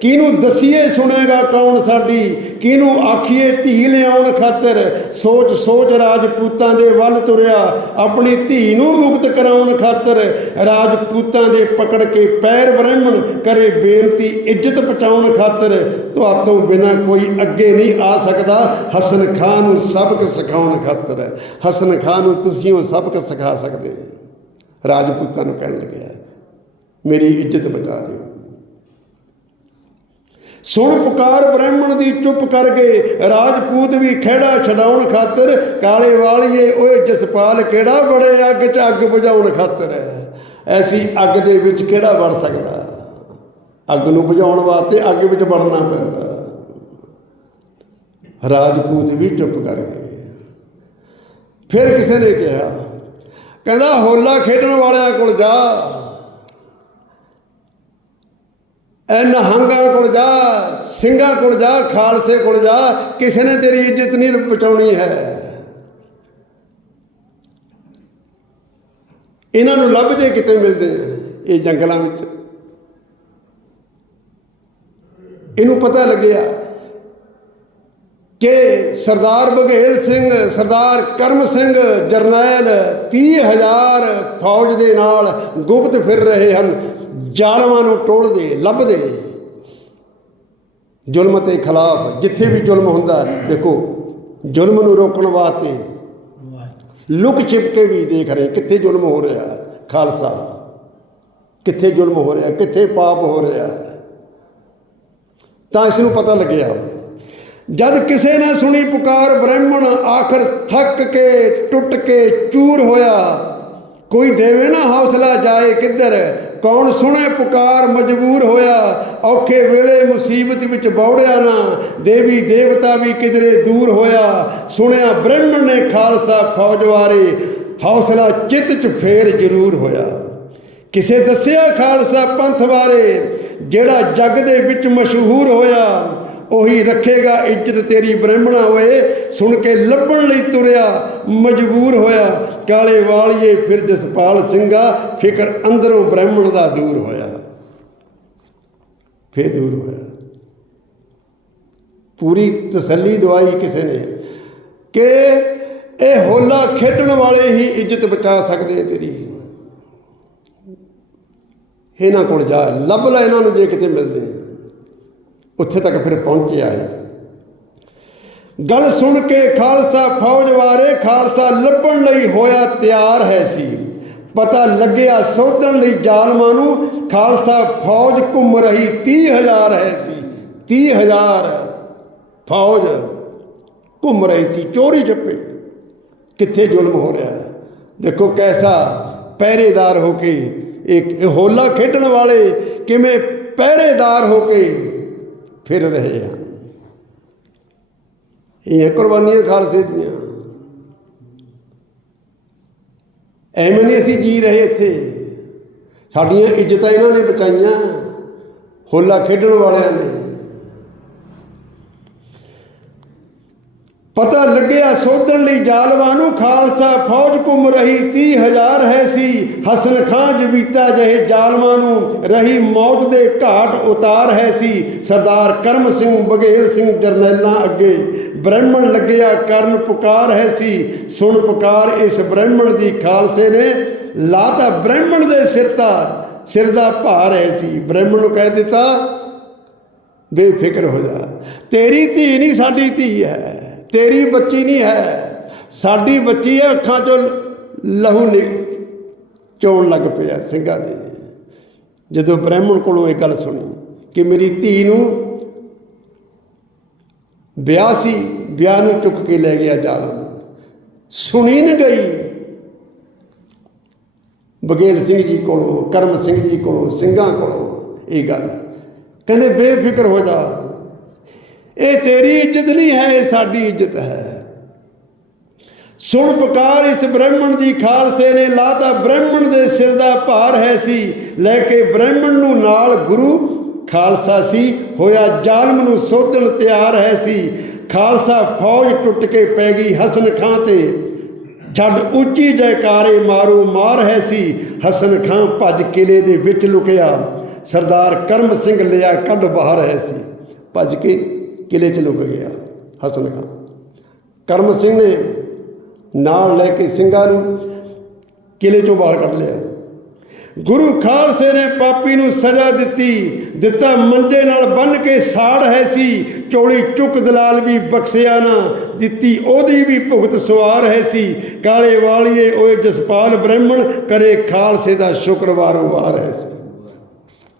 ਕਿਹਨੂੰ ਦਸੀਏ ਸੁਣੇਗਾ ਕੌਣ ਸਾਡੀ? ਕਿਹਨੂੰ ਆਖੀਏ ਧੀ ਲਿਆਉਣ ਖਾਤਰ? ਸੋਚ ਸੋਚ ਰਾਜਪੂਤਾਂ ਦੇ ਵੱਲ ਤੁਰਿਆ। ਆਪਣੀ ਧੀ ਨੂੰ ਮੁਕਤ ਕਰਾਉਣ ਖਾਤਰ ਰਾਜਪੂਤਾਂ ਦੇ ਪਕੜ ਕੇ ਪੈਰ ਬ੍ਰਾਹਮਣ ਕਰੇ ਬੇਨਤੀ ਇੱਜ਼ਤ ਪਹੁੰਚਾਉਣ ਖਾਤਰ। ਤੁਹਾਤੋਂ ਬਿਨਾ ਕੋਈ ਅੱਗੇ ਨਹੀਂ ਆ ਸਕਦਾ। ਹਸਨ ਖਾਨ ਨੂੰ ਸਬਕ ਸਿਖਾਉਣ ਖਾਤਰ। ਹਸਨ ਖਾਨ ਨੂੰ ਤੁਸੀਂ ਉਹ ਸਬਕ ਸਿਖਾ ਸਕਦੇ। ਰਾਜਪੂਤਾਂ ਨੂੰ ਕਹਿਣ ਲੱਗਿਆ, ਮੇਰੀ ਇੱਜ਼ਤ ਬਚਾ ਦਿਓ। ਸੁਣ ਪੁਕਾਰ ਬ੍ਰਾਹਮਣ ਦੀ ਚੁੱਪ ਕਰ ਗਏ ਰਾਜਪੂਤ ਵੀ ਖਿਹੜਾ ਛਡਾਉਣ ਖਾਤਰ ਕਾਲੇ ਵਾਲੀਏ, ਓਏ ਜਸਪਾਲ, ਕਿਹੜਾ ਬੜੇ ਅੱਗ 'ਚ ਅੱਗ ਬੁਝਾਉਣ ਖਾਤਰ ਐਸੀ ਅੱਗ ਦੇ ਵਿੱਚ ਕਿਹੜਾ ਵੜ ਸਕਦਾ? ਅੱਗ ਨੂੰ ਬੁਝਾਉਣ ਵਾਸਤੇ ਅੱਗ ਵਿੱਚ ਵੜਨਾ ਪੈਂਦਾ। ਰਾਜਪੂਤ ਵੀ ਚੁੱਪ ਕਰ ਗਏ। ਫਿਰ ਕਿਸੇ ਨੇ ਕਿਹਾ, ਕਹਿੰਦਾ, ਹੋਲਾ ਖੇਡਣ ਵਾਲਿਆਂ ਕੋਲ ਜਾ। ਐ ਨਹੰਗਾਂ ਕੋਲ ਜਾ, ਸਿੰਘਾਂ ਕੋਲ ਜਾ, ਖਾਲਸੇ ਕੋਲ ਜਾ, ਕਿਸੇ ਨੇ ਤੇਰੀ ਇੱਜ਼ਤ ਨਹੀਂ ਬਚਾਉਣੀ ਹੈ। ਇਹਨਾਂ ਨੂੰ ਲੱਭ ਜੇ ਕਿਤੇ ਮਿਲਦੇ ਇਹ ਜੰਗਲਾਂ ਵਿੱਚ। ਇਹਨੂੰ ਪਤਾ ਲੱਗਿਆ ਕਿ ਸਰਦਾਰ ਬਘੇਲ ਸਿੰਘ, ਸਰਦਾਰ ਕਰਮ ਸਿੰਘ ਜਰਨੈਲ 30000 ਫੌਜ ਦੇ ਨਾਲ ਗੁਪਤ ਫਿਰ ਰਹੇ ਹਨ। ਜ਼ਾਲਮਾਂ ਨੂੰ ਟੋਲਦੇ, ਲੱਭਦੇ। ਜ਼ੁਲਮ ਦੇ ਖਿਲਾਫ ਜਿੱਥੇ ਵੀ ਜ਼ੁਲਮ ਹੁੰਦਾ, ਦੇਖੋ, ਜ਼ੁਲਮ ਨੂੰ ਰੋਕਣ ਵਾਸਤੇ ਲੁਕ ਛਿਪ ਕੇ ਵੀ ਦੇਖ ਰਹੇ ਕਿੱਥੇ ਜ਼ੁਲਮ ਹੋ ਰਿਹਾ ਖਾਲਸਾ। ਕਿੱਥੇ ਜ਼ੁਲਮ ਹੋ ਰਿਹਾ, ਕਿੱਥੇ ਪਾਪ ਹੋ ਰਿਹਾ ਤਾਂ ਇਸ ਨੂੰ ਪਤਾ ਲੱਗਿਆ, ਜਦ ਕਿਸੇ ਨੇ ਸੁਣੀ ਪੁਕਾਰ ਬ੍ਰਾਹਮਣ, ਆਖਰ ਥੱਕ ਕੇ ਟੁੱਟ ਕੇ ਚੂਰ ਹੋਇਆ, ਕੋਈ ਦੇਵੇ ਨਾ ਹੌਸਲਾ ਜਾਏ ਕਿੱਧਰ ਕੌਣ ਸੁਣੇ ਪੁਕਾਰ ਮਜਬੂਰ ਹੋਇਆ? ਔਖੇ ਵੇਲੇ ਮੁਸੀਬਤ ਵਿੱਚ ਬੌੜਿਆ ਨਾ। ਦੇਵੀ ਦੇਵਤਾ ਵੀ ਕਿਧਰੇ ਦੂਰ ਹੋਇਆ। ਸੁਣਿਆ ਬ੍ਰਾਹਮਣ ਨੇ ਖਾਲਸਾ ਫੌਜ ਵਾਰੇ। ਹੌਸਲਾ ਚਿੱਤ 'ਚ ਫੇਰ ਜ਼ਰੂਰ ਹੋਇਆ। ਕਿਸੇ ਦੱਸਿਆ ਖਾਲਸਾ ਪੰਥ ਬਾਰੇ ਜਿਹੜਾ ਜੱਗ ਦੇ ਵਿੱਚ ਮਸ਼ਹੂਰ ਹੋਇਆ। ਉਹੀ ਰੱਖੇਗਾ ਇੱਜ਼ਤ ਤੇਰੀ ਬ੍ਰਾਹਮਣਾ ਹੋਏ ਸੁਣ ਕੇ ਲੱਭਣ ਲਈ ਤੁਰਿਆ, ਮਜਬੂਰ ਹੋਇਆ। ਕਾਲੇ ਵਾਲੀਏ ਫਿਰ ਜਸਪਾਲ ਸਿੰਘਾ, ਫਿਕਰ ਅੰਦਰੋਂ ਬ੍ਰਾਹਮਣ ਦਾ ਦੂਰ ਹੋਇਆ। ਫਿਰ ਦੂਰ ਹੋਇਆ। ਪੂਰੀ ਤਸੱਲੀ ਦਵਾਈ ਕਿਸੇ ਨੇ ਕਿ ਇਹ ਹੋਲਾ ਖੇਡਣ ਵਾਲੇ ਹੀ ਇੱਜ਼ਤ ਬਚਾ ਸਕਦੇ ਤੇਰੀ। ਇਹਨਾਂ ਕੋਲ ਜਾ, ਲੱਭ ਲੈ ਇਹਨਾਂ ਨੂੰ ਜੇ ਕਿਤੇ ਮਿਲਦੇ ਆ। ਉੱਥੇ ਤੱਕ ਫਿਰ ਪਹੁੰਚਿਆ ਹੈ। ਗੱਲ ਸੁਣ ਕੇ ਖਾਲਸਾ ਫੌਜ ਵਾਰੇ ਖਾਲਸਾ ਲੱਭਣ ਲਈ ਹੋਇਆ ਤਿਆਰ ਹੈ ਸੀ। ਪਤਾ ਲੱਗਿਆ ਸੋਧਣ ਲਈ ਜ਼ਾਲਮਾਂ ਨੂੰ ਖਾਲਸਾ ਫੌਜ ਘੁੰਮ ਰਹੀ 30000 ਹੈ ਸੀ। 30000 ਫੌਜ ਘੁੰਮ ਰਹੀ ਸੀ, ਚੋਰੀ ਚੱਪੇ। ਕਿੱਥੇ ਜ਼ੁਲਮ ਹੋ ਰਿਹਾ ਹੈ? ਦੇਖੋ ਕੈਸਾ ਪਹਿਰੇਦਾਰ ਹੋ ਕੇ, ਇੱਕ ਹੋਲਾ ਖੇਡਣ ਵਾਲੇ ਕਿਵੇਂ ਪਹਿਰੇਦਾਰ ਹੋ ਕੇ ਫਿਰ ਰਹੇ ਹਨ ਇਹ ਕੁਰਬਾਨੀਆਂ ਖਾਲਸੇ ਦੀਆਂ। ਐਵੇਂ ਨਹੀਂ ਅਸੀਂ ਜੀ ਰਹੇ ਇੱਥੇ। ਸਾਡੀਆਂ ਇੱਜ਼ਤਾਂ ਇਹਨਾਂ ਨੇ ਬਚਾਈਆਂ। ਹੋਲਾ ਖੇਡਣ ਵਾਲਿਆਂ ਨੇ। ਪਤਾ ਲੱਗਿਆ ਸੋਧਣ ਲਈ ਜ਼ਾਲਮਾਂ ਨੂੰ ਖਾਲਸਾ ਫੌਜ ਘੁੰਮ ਰਹੀ 30000 ਹੈ ਸੀ। ਹਸਨ ਖਾਨ ਜਬੀਤਾ ਜਹੇ ਜ਼ਾਲਮਾਂ ਨੂੰ ਰਹੀ ਮੌਤ ਦੇ ਘਾਟ ਉਤਾਰ ਹੈ ਸੀ। ਸਰਦਾਰ ਕਰਮ ਸਿੰਘ ਬਘੇਲ ਸਿੰਘ ਜਰਨੈਲਾਂ ਅੱਗੇ ਬ੍ਰਾਹਮਣ ਲੱਗਿਆ ਕਰਨ ਪੁਕਾਰ ਹੈ ਸੀ। ਸੁਣ ਪੁਕਾਰ ਇਸ ਬ੍ਰਾਹਮਣ ਦੀ ਖਾਲਸੇ ਨੇ ਲਾਤਾ ਬ੍ਰਾਹਮਣ ਦੇ ਸਿਰ ਤਾਂ ਸਿਰ ਦਾ ਭਾਰ ਹੈ ਸੀ। ਬ੍ਰਾਹਮਣ ਨੂੰ ਕਹਿ ਦਿੱਤਾ, ਬੇਫਿਕਰ ਹੋ ਜਾ। ਤੇਰੀ ਧੀ ਨਹੀਂ, ਸਾਡੀ ਧੀ ਹੈ। ਤੇਰੀ ਬੱਚੀ ਨਹੀਂ ਹੈ। ਸਾਡੀ ਬੱਚੀ ਹੈ ਅੱਖਾਂ 'ਚੋਂ ਲਹੂ ਨਿ ਚੋਣ ਲੱਗ ਪਿਆ ਸਿੰਘਾਂ ਦੇ। ਜਦੋਂ ਬ੍ਰਾਹਮਣ ਕੋਲੋਂ ਇਹ ਗੱਲ ਸੁਣੀ ਕਿ ਮੇਰੀ ਧੀ ਨੂੰ ਵਿਆਹ ਸੀ, ਵਿਆਹ ਨੂੰ ਚੁੱਕ ਕੇ ਲੈ ਗਿਆ ਜ਼ਾਲਮ ਸੁਣੀ ਨਾ ਗਈ। ਬਗੇਲ ਸਿੰਘ ਜੀ ਕੋਲੋਂ, ਕਰਮ ਸਿੰਘ ਜੀ ਕੋਲੋਂ, ਸਿੰਘਾਂ ਕੋਲੋਂ ਇਹ ਗੱਲ। ਕਹਿੰਦੇ ਬੇਫਿਕਰ ਹੋ ਜਾ। ਇਹ ਤੇਰੀ ਇੱਜ਼ਤ ਨਹੀਂ ਹੈ, ਇਹ ਸਾਡੀ ਇੱਜ਼ਤ ਹੈ। ਸੁਣ ਪੁਕਾਰ, ਇਸ ਬ੍ਰਾਹਮਣ ਦੀ ਖਾਲਸੇ ਨੇ ਲਾਤਾ। ਬ੍ਰਾਹਮਣ ਦੇ ਸਿਰ ਦਾ ਭਾਰ ਹੈ ਸੀ, ਲੈ ਕੇ ਬ੍ਰਾਹਮਣ ਨੂੰ ਨਾਲ ਗੁਰੂ ਖਾਲਸਾ ਸੀ। ਹੋਇਆ ਜ਼ਾਲਮ ਨੂੰ ਸੋਧਣ ਤਿਆਰ ਹੈ ਸੀ। ਖਾਲਸਾ ਫੌਜ ਟੁੱਟ ਕੇ ਪੈ ਗਈ ਹਸਨ ਖਾਂ ਤੇ। ਛੱਡ ਉੱਚੀ ਜੈਕਾਰੇ ਮਾਰੋ ਮਾਰ ਹੈ ਸੀ। ਹਸਨ ਖਾਂ ਭੱਜ ਕਿਲੇ ਦੇ ਵਿੱਚ ਲੁਕਿਆ। ਸਰਦਾਰ ਕਰਮ ਸਿੰਘ ਲਿਆ ਕੱਢ ਬਾਹਰ ਹੈ ਸੀ। ਭੱਜ ਕੇ ਕਿਲੇ 'ਚ ਲੁਕ ਗਿਆ ਹਸਨ ਖਾਂ ਕਰਮ ਸਿੰਘ ਨੇ ਨਾਲ ਲੈ ਕੇ ਸਿੰਘਾਂ ਨੂੰ ਕਿਲੇ 'ਚੋਂ ਬਾਹਰ ਕੱਢ ਲਿਆ। ਗੁਰੂ ਖਾਲਸੇ ਨੇ ਪਾਪੀ ਨੂੰ ਸਜ਼ਾ ਦਿੱਤੀ, ਦਿੱਤਾ ਮੰਜੇ ਨਾਲ ਬੰਨ ਕੇ ਸਾੜ ਹੈ ਸੀ, ਚੋਲੀ ਚੁੱਕ ਦਲਾਲ ਵੀ ਬਖਸ਼ਿਆ ਨਾ, ਦਿੱਤੀ ਉਹਦੀ ਵੀ ਭੁਗਤ ਸਵਾਰ ਹੈ ਸੀ। ਕਾਲੇ ਵਾਲੀਏ, ਓਏ ਜਸਪਾਲ ਬ੍ਰਾਹਮਣ, ਕਰੇ ਖਾਲਸੇ ਦਾ ਸ਼ੁਕਰਵਾਰੋ ਵਾਰ ਹੈ ਸੀ।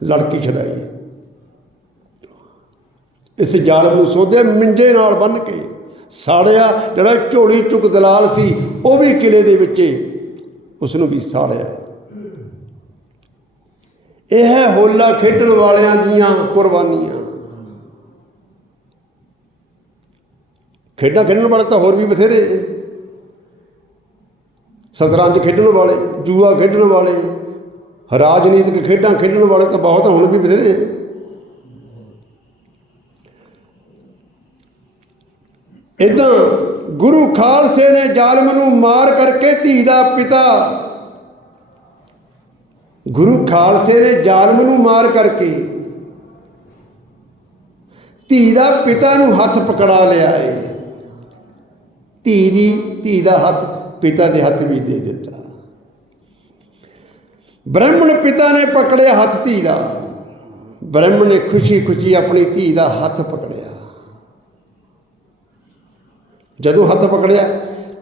ਲੜਕੀ ਛਡਾਈ। ਇਸ ਜ਼ਾਲਮ ਨੂੰ ਸੋਧਿਆ ਮਿੰਜੇ ਨਾਲ ਬੰਨ ਕੇ ਸਾੜਿਆ, ਜਿਹੜਾ ਝੋਲੀ ਚੁੱਕ ਦਲਾਲ ਸੀ, ਉਹ ਵੀ ਕਿਲੇ ਦੇ ਵਿੱਚ ਉਸ ਨੂੰ ਵੀ ਸਾੜਿਆ। ਇਹ ਹੈ ਹੋਲਾ ਖੇਡਣ ਵਾਲਿਆਂ ਦੀਆਂ ਕੁਰਬਾਨੀਆਂ। ਖੇਡਾਂ ਖੇਡਣ ਵਾਲੇ ਤਾਂ ਹੋਰ ਵੀ ਬਥੇਰੇ ਸਤਰੰਜ ਖੇਡਣ ਵਾਲੇ, ਜੂਆ ਖੇਡਣ ਵਾਲੇ, ਰਾਜਨੀਤਿਕ ਖੇਡਾਂ ਖੇਡਣ ਵਾਲੇ ਤਾਂ ਬਹੁਤ ਹੁਣ ਵੀ ਬਥੇਰੇ ਇਦਾਂ ਗੁਰੂ ਖਾਲਸੇ ਨੇ ਜ਼ਾਲਮ ਨੂੰ ਮਾਰ ਕਰਕੇ ਧੀ ਦਾ ਪਿਤਾ ਗੁਰੂ ਖਾਲਸੇ ਨੇ ਜ਼ਾਲਮ ਨੂੰ ਮਾਰ ਕਰਕੇ ਧੀ ਦਾ ਪਿਤਾ ਨੂੰ ਹੱਥ ਪਕੜਾ ਲਿਆ ਏ। ਧੀ ਦੀ, ਧੀ ਦਾ ਹੱਥ ਪਿਤਾ ਦੇ ਹੱਥ ਵੀ ਦੇ ਦਿੱਤਾ। ਬ੍ਰਾਹਮਣ ਪਿਤਾ ਨੇ ਪਕੜਿਆ ਹੱਥ ਧੀ ਦਾ। ਬ੍ਰਾਹਮਣ ਨੇ ਖੁਸ਼ੀ ਖੁਸ਼ੀ ਆਪਣੀ ਧੀ ਦਾ ਹੱਥ ਪਕੜਿਆ। ਜਦੋਂ ਹੱਥ ਪਕੜਿਆ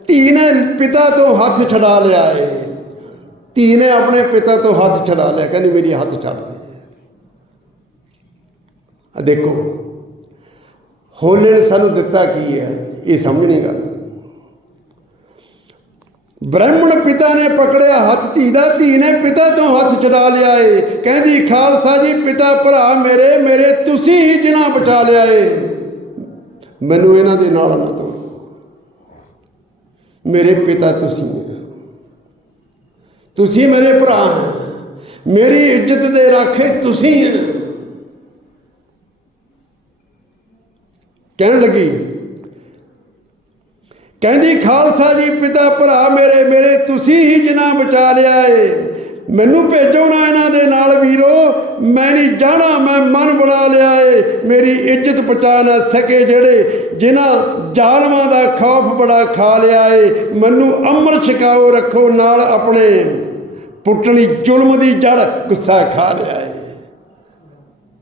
ਧੀ ਨੇ ਪਿਤਾ ਤੋਂ ਹੱਥ ਛਡਾ ਲਿਆ ਏ। ਧੀ ਨੇ ਆਪਣੇ ਪਿਤਾ ਤੋਂ ਹੱਥ ਛਡਾ ਲਿਆ, ਕਹਿੰਦੀ ਮੇਰੀ ਹੱਥ ਛੱਡ ਦੇ। ਆ ਦੇਖੋ, ਹੋਲੇ ਨੇ ਸਾਨੂੰ ਦਿੱਤਾ ਕੀ ਹੈ ਇਹ ਸਮਝਣੀ ਗੱਲ। ਬ੍ਰਾਹਮਣ ਪਿਤਾ ਨੇ ਪਕੜਿਆ ਹੱਥ ਧੀ ਦਾ ਧੀ ਨੇ ਪਿਤਾ ਤੋਂ ਹੱਥ ਛਡਾ ਲਿਆ ਏ। ਕਹਿੰਦੀ, ਖਾਲਸਾ ਜੀ, ਪਿਤਾ, ਭਰਾ ਮੇਰੇ ਮੇਰੇ ਤੁਸੀਂ ਹੀ ਜਿਨ੍ਹਾਂ ਬਚਾ ਲਿਆ ਏ। ਮੈਨੂੰ ਇਹਨਾਂ ਦੇ ਨਾਲ ਨਾ ਤੋੜੋ ਮੇਰੇ ਪਿਤਾ ਤੁਸੀਂ ਤੁਸੀਂ ਮੇਰੇ ਭਰਾ ਮੇਰੀ ਇੱਜ਼ਤ ਦੇ ਰਾਖੇ ਤੁਸੀਂ ਕਹਿਣ ਲੱਗੀ, ਕਹਿੰਦੀ, ਖਾਲਸਾ ਜੀ, ਪਿਤਾ ਭਰਾ ਮੇਰੇ ਮੇਰੇ ਤੁਸੀਂ ਹੀ ਜਿਨ੍ਹਾਂ ਬਚਾ ਲਿਆ ਏ। ਮੈਨੂੰ ਭੇਜੋ ਨਾ ਇਹਨਾਂ ਦੇ ਨਾਲ ਵੀਰੋ, ਮੈਂ ਨਹੀਂ ਜਾਣਾ, ਮੈਂ ਮਨ ਬਣਾ ਲਿਆ ਏ। ਮੇਰੀ ਇੱਜ਼ਤ ਬਚਾ ਨਾ ਸਕੇ ਜਿਹੜੇ ਜਿਨ੍ਹਾਂ ਜ਼ਾਲਮਾਂ ਦਾ ਖੌਫ ਬੜਾ ਖਾ ਲਿਆ ਏ। ਮੈਨੂੰ ਅਮਰ ਛਕਾਓ ਰੱਖੋ ਨਾਲ ਆਪਣੇ। ਪੁੱਟਣੀ ਜ਼ੁਲਮ ਦੀ ਜੜ ਗੁੱਸਾ ਖਾ ਲਿਆ ਏ।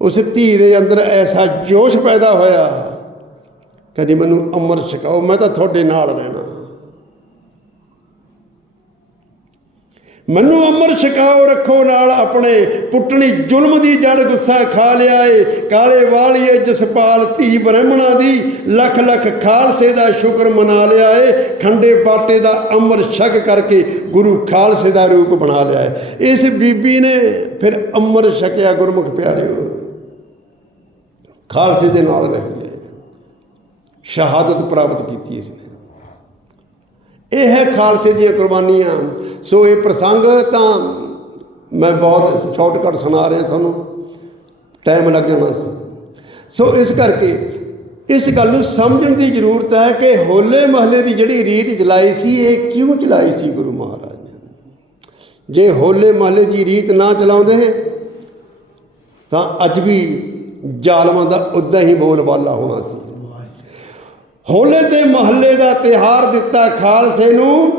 ਉਸ ਧੀ ਦੇ ਅੰਦਰ ਐਸਾ ਜੋਸ਼ ਪੈਦਾ ਹੋਇਆ। ਕਦੀ ਮੈਨੂੰ ਅਮਰ ਛਕਾਓ, ਮੈਂ ਤਾਂ ਤੁਹਾਡੇ ਨਾਲ ਰਹਿਣਾ। ਮੈਨੂੰ ਅਮਰ ਛਕਾਓ ਰੱਖੋ ਨਾਲ ਆਪਣੇ ਪੁੱਟਣੀ ਜ਼ੁਲਮ ਦੀ ਜੜ ਗੁੱਸਾ ਖਾ ਲਿਆ ਏ ਕਾਲੇ ਵਾਲੀਏ ਜਸਪਾਲ ਧੀ ਬ੍ਰਾਹਮਣਾ ਦੀ ਲੱਖ ਲੱਖ ਖਾਲਸੇ ਦਾ ਸ਼ੁਕਰ ਮਨਾ ਲਿਆ ਏ ਖੰਡੇ ਬਾਟੇ ਦਾ ਅਮਰ ਛਕ ਕਰਕੇ ਗੁਰੂ ਖਾਲਸੇ ਦਾ ਰੂਪ ਬਣਾ ਲਿਆ ਏ ਇਸ ਬੀਬੀ ਨੇ ਫਿਰ ਅਮਰ ਛਕਿਆ ਗੁਰਮੁਖ ਪਿਆਰਿਓ। ਖਾਲਸੇ ਦੇ ਨਾਲ ਰਹੀ ਸ਼ਹਾਦਤ ਪ੍ਰਾਪਤ ਕੀਤੀ ਇਸ ਨੇ। ਇਹ ਹੈ ਖਾਲਸੇ ਦੀਆਂ ਕੁਰਬਾਨੀਆਂ। ਸੋ ਇਹ ਪ੍ਰਸੰਗ ਤਾਂ ਮੈਂ ਬਹੁਤ ਸ਼ਾਰਟਕਟ ਸੁਣਾ ਰਿਹਾ ਤੁਹਾਨੂੰ। ਟਾਈਮ ਲੱਗ ਜਾਣਾ ਸੀ। ਸੋ ਇਸ ਕਰਕੇ ਇਸ ਗੱਲ ਨੂੰ ਸਮਝਣ ਦੀ ਜ਼ਰੂਰਤ ਹੈ ਕਿ ਹੋਲੇ ਮਹੱਲੇ ਦੀ ਜਿਹੜੀ ਰੀਤ ਚਲਾਈ ਸੀ, ਇਹ ਕਿਉਂ ਚਲਾਈ ਸੀ ਗੁਰੂ ਮਹਾਰਾਜ ਨੇ? ਜੇ ਹੋਲੇ ਮਹੱਲੇ ਦੀ ਰੀਤ ਨਾ ਚਲਾਉਂਦੇ ਤਾਂ ਅੱਜ ਵੀ ਜ਼ਾਲਮਾਂ ਦਾ ਉਦਾਂ ਹੀ ਬੋਲਬਾਲਾ ਹੋਣਾ ਸੀ। ਹੋਲੇ ਤੇ ਮਹੱਲੇ ਦਾ ਤਿਹਾਰ ਦਿੱਤਾ ਖਾਲਸੇ ਨੂੰ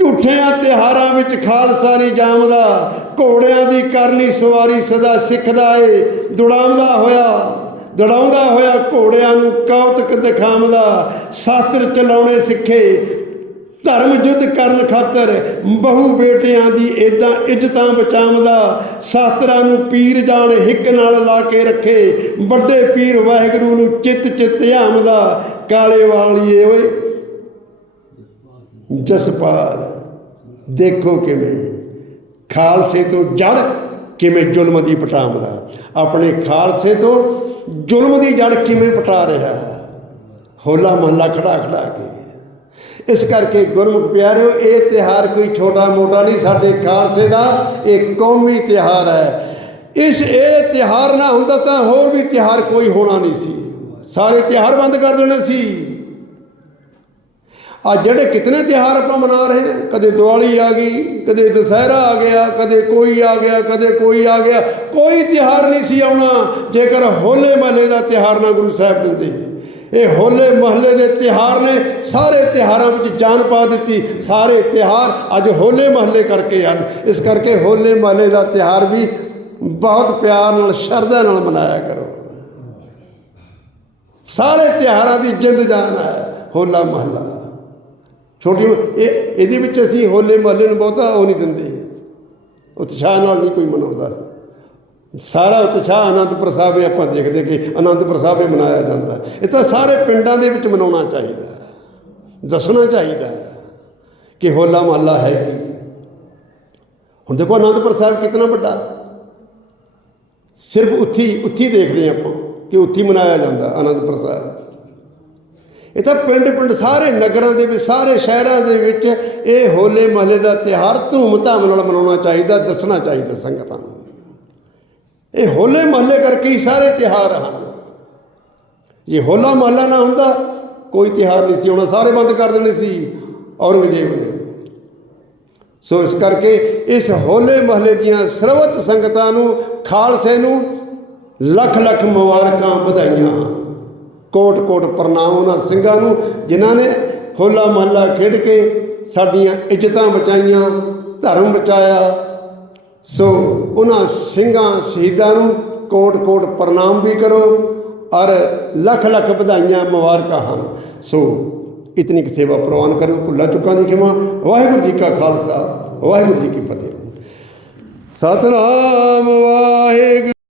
ਝੂਠਿਆਂ ਤਿਹਾਰਾਂ ਵਿੱਚ ਖਾਲਸਾ ਨਹੀਂ ਜਾਮਦਾ ਘੋੜਿਆਂ ਦੀ ਕਰਨੀ ਸਵਾਰੀ ਸਦਾ ਸਿੱਖਦਾ ਏ, ਦੁੜਾਉਂਦਾ ਹੋਇਆ, ਦੜਾਉਂਦਾ ਹੋਇਆ ਘੋੜਿਆਂ ਨੂੰ ਕੌਤਕ ਦਿਖਾਉਂਦਾ ਸ਼ਾਸਤਰ ਚਲਾਉਣੇ ਸਿੱਖੇ, ਧਰਮ ਯੁੱਧ ਕਰਨ ਖਾਤਰ ਬਹੁ ਬੇਟਿਆਂ ਦੀ ਇਦਾਂ ਇੱਜ਼ਤਾਂ ਬਚਾਉਂਦਾ ਸ਼ਾਸਤਰਾਂ ਨੂੰ ਪੀਰ ਜਾਣ ਹਿੱਕ ਨਾਲ ਲਾ ਕੇ ਰੱਖੇ, ਵੱਡੇ ਪੀਰ ਵਾਹਿਗੁਰੂ ਨੂੰ ਚਿੱਤ ਚਿੱਤ ਆਮਦਾ ਕਾਲੇ ਵਾਲੀਏ ਓਏ। ਜਸਪਾਲ ਦੇਖੋ ਕਿਵੇਂ। ਖਾਲਸੇ ਤੋਂ ਜੜ ਕਿਵੇਂ ਜ਼ੁਲਮ ਦੀ ਪਟਾਉਂਦਾ ਆਪਣੇ ਖਾਲਸੇ ਤੋਂ ਜ਼ੁਲਮ ਦੀ ਜੜ ਕਿਵੇਂ ਪਟਾ ਰਿਹਾ। ਹੋਲਾ ਮਹੱਲਾ ਖੜਾ ਖੜਾ ਕੇ। ਇਸ ਕਰਕੇ ਗੁਰਮੁਖ ਪਿਆਰਿਓ, ਇਹ ਤਿਹਾਰ ਕੋਈ ਛੋਟਾ ਮੋਟਾ ਨਹੀਂ। ਸਾਡੇ ਖਾਲਸੇ ਦਾ ਇਹ ਕੌਮੀ ਤਿਹਾਰ ਹੈ। ਇਸ ਇਹ ਤਿਹਾਰ ਨਾ ਹੁੰਦਾ ਤਾਂ ਹੋਰ ਵੀ ਤਿਹਾਰ ਕੋਈ ਹੋਣਾ ਨਹੀਂ ਸੀ। ਸਾਰੇ ਤਿਹਾਰ ਬੰਦ ਕਰ ਦੇਣੇ ਸੀ। ਆ ਜਿਹੜੇ ਕਿਤਨੇ ਤਿਉਹਾਰ ਆਪਾਂ ਮਨਾ ਰਹੇ ਹਾਂ? ਕਦੇ ਦੀਵਾਲੀ ਆ ਗਈ, ਕਦੇ ਦੁਸਹਿਰਾ ਆ ਗਿਆ, ਕਦੇ ਕੋਈ ਆ ਗਿਆ, ਕਦੇ ਕੋਈ ਆ ਗਿਆ। ਕੋਈ ਤਿਉਹਾਰ ਨਹੀਂ ਸੀ ਆਉਣਾ, ਜੇਕਰ ਹੋਲੇ ਮਹੱਲੇ ਦਾ ਤਿਉਹਾਰ ਨਾ ਗੁਰੂ ਸਾਹਿਬ ਦਿੰਦੇ। ਇਹ ਹੋਲੇ ਮਹੱਲੇ ਦੇ ਤਿਉਹਾਰ ਨੇ ਸਾਰੇ ਤਿਉਹਾਰਾਂ ਵਿੱਚ ਜਾਨ ਪਾ ਦਿੱਤੀ। ਸਾਰੇ ਤਿਉਹਾਰ ਅੱਜ ਹੋਲੇ ਮਹੱਲੇ ਕਰਕੇ ਹਨ। ਇਸ ਕਰਕੇ ਹੋਲੇ ਮਹੱਲੇ ਦਾ ਤਿਉਹਾਰ ਵੀ ਬਹੁਤ ਪਿਆਰ ਨਾਲ, ਸ਼ਰਧਾ ਨਾਲ ਮਨਾਇਆ ਕਰੋ। ਸਾਰੇ ਤਿਉਹਾਰਾਂ ਦੀ ਜਿੰਦ ਜਾਨ ਹੈ ਹੋਲਾ ਮਹੱਲਾ। ਛੋਟੀ ਇਹ, ਇਹਦੇ ਵਿੱਚ ਅਸੀਂ ਹੋਲੇ ਮਹੱਲੇ ਨੂੰ ਬਹੁਤਾ ਉਹ ਨਹੀਂ ਦਿੰਦੇ। ਉਤਸ਼ਾਹ ਨਾਲ ਨਹੀਂ ਕੋਈ ਮਨਾਉਂਦਾ ਸਾਰਾ ਉਤਸ਼ਾਹ ਆਨੰਦਪੁਰ ਸਾਹਿਬ ਇਹ ਆਪਾਂ ਦੇਖਦੇ ਕਿ ਅਨੰਦਪੁਰ ਸਾਹਿਬ ਇਹ ਮਨਾਇਆ ਜਾਂਦਾ। ਇਹ ਤਾਂ ਸਾਰੇ ਪਿੰਡਾਂ ਦੇ ਵਿੱਚ ਮਨਾਉਣਾ ਚਾਹੀਦਾ। ਦੱਸਣਾ ਚਾਹੀਦਾ ਕਿ ਹੋਲਾ ਮਹੱਲਾ ਹੈ ਕੀ? ਹੁਣ ਦੇਖੋ ਅਨੰਦਪੁਰ ਸਾਹਿਬ ਕਿੰਨਾ ਵੱਡਾ। ਸਿਰਫ ਉੱਥੀ ਉੱਥੀ ਦੇਖਦੇ ਹਾਂ ਆਪਾਂ ਕਿ ਉੱਥੀ ਮਨਾਇਆ ਜਾਂਦਾ ਆਨੰਦਪੁਰ ਸਾਹਿਬ ਇਹ ਤਾਂ ਪਿੰਡ ਪਿੰਡ ਸਾਰੇ ਨਗਰਾਂ ਦੇ ਵਿੱਚ, ਸਾਰੇ ਸ਼ਹਿਰਾਂ ਦੇ ਵਿੱਚ ਇਹ ਹੋਲੇ ਮਹੱਲੇ ਦਾ ਤਿਉਹਾਰ ਧੂਮ-ਧਾਮ ਨਾਲ ਮਨਾਉਣਾ ਚਾਹੀਦਾ, ਦੱਸਣਾ ਚਾਹੀਦਾ ਸੰਗਤਾਂ ਨੂੰ। ਇਹ ਹੋਲੇ ਮਹੱਲੇ ਕਰਕੇ ਹੀ ਸਾਰੇ ਤਿਉਹਾਰ ਹਨ। ਜੇ ਹੋਲਾ ਮਹੱਲਾ ਨਾ ਹੁੰਦਾ, ਕੋਈ ਤਿਉਹਾਰ ਨਹੀਂ ਸੀ ਹੋਣਾ ਸਾਰੇ ਬੰਦ ਕਰ ਦੇਣੇ ਸੀ ਔਰੰਗਜ਼ੇਬ ਨੇ। ਸੋ ਇਸ ਕਰਕੇ ਇਸ ਹੋਲੇ ਮਹੱਲੇ ਦੀਆਂ ਸਰਵਤ ਸੰਗਤਾਂ ਨੂੰ, ਖਾਲਸੇ ਨੂੰ ਲੱਖ ਲੱਖ ਮੁਬਾਰਕਾਂ ਵਧਾਈਆਂ ਕੋਟ ਕੋਟ ਪ੍ਰਣਾਮ ਉਹਨਾਂ ਸਿੰਘਾਂ ਨੂੰ, ਜਿਨ੍ਹਾਂ ਨੇ ਹੋਲਾ ਮਹੱਲਾ ਖੇਡ ਕੇ ਸਾਡੀਆਂ ਇੱਜ਼ਤਾਂ ਬਚਾਈਆਂ, ਧਰਮ ਬਚਾਇਆ। ਸੋ ਉਹਨਾਂ ਸਿੰਘਾਂ ਸ਼ਹੀਦਾਂ ਨੂੰ ਕੋਟ ਕੋਟ ਪ੍ਰਣਾਮ ਵੀ ਕਰੋ ਔਰ ਲੱਖ ਲੱਖ ਵਧਾਈਆਂ ਮੁਬਾਰਕਾਂ ਹਨ। ਸੋ ਇਤਨੀ ਕੁ ਸੇਵਾ ਪ੍ਰਵਾਨ ਕਰੋ ਭੁੱਲਾ ਚੁੱਕਾਂ ਦੀ ਖਿਮਾ। ਵਾਹਿਗੁਰੂ ਜੀ ਕਾ ਖਾਲਸਾ, ਵਾਹਿਗੁਰੂ ਜੀ ਕੀ ਫਤਿਹ। ਸਤਨਾਮ ਵਾਹਿਗੁਰੂ।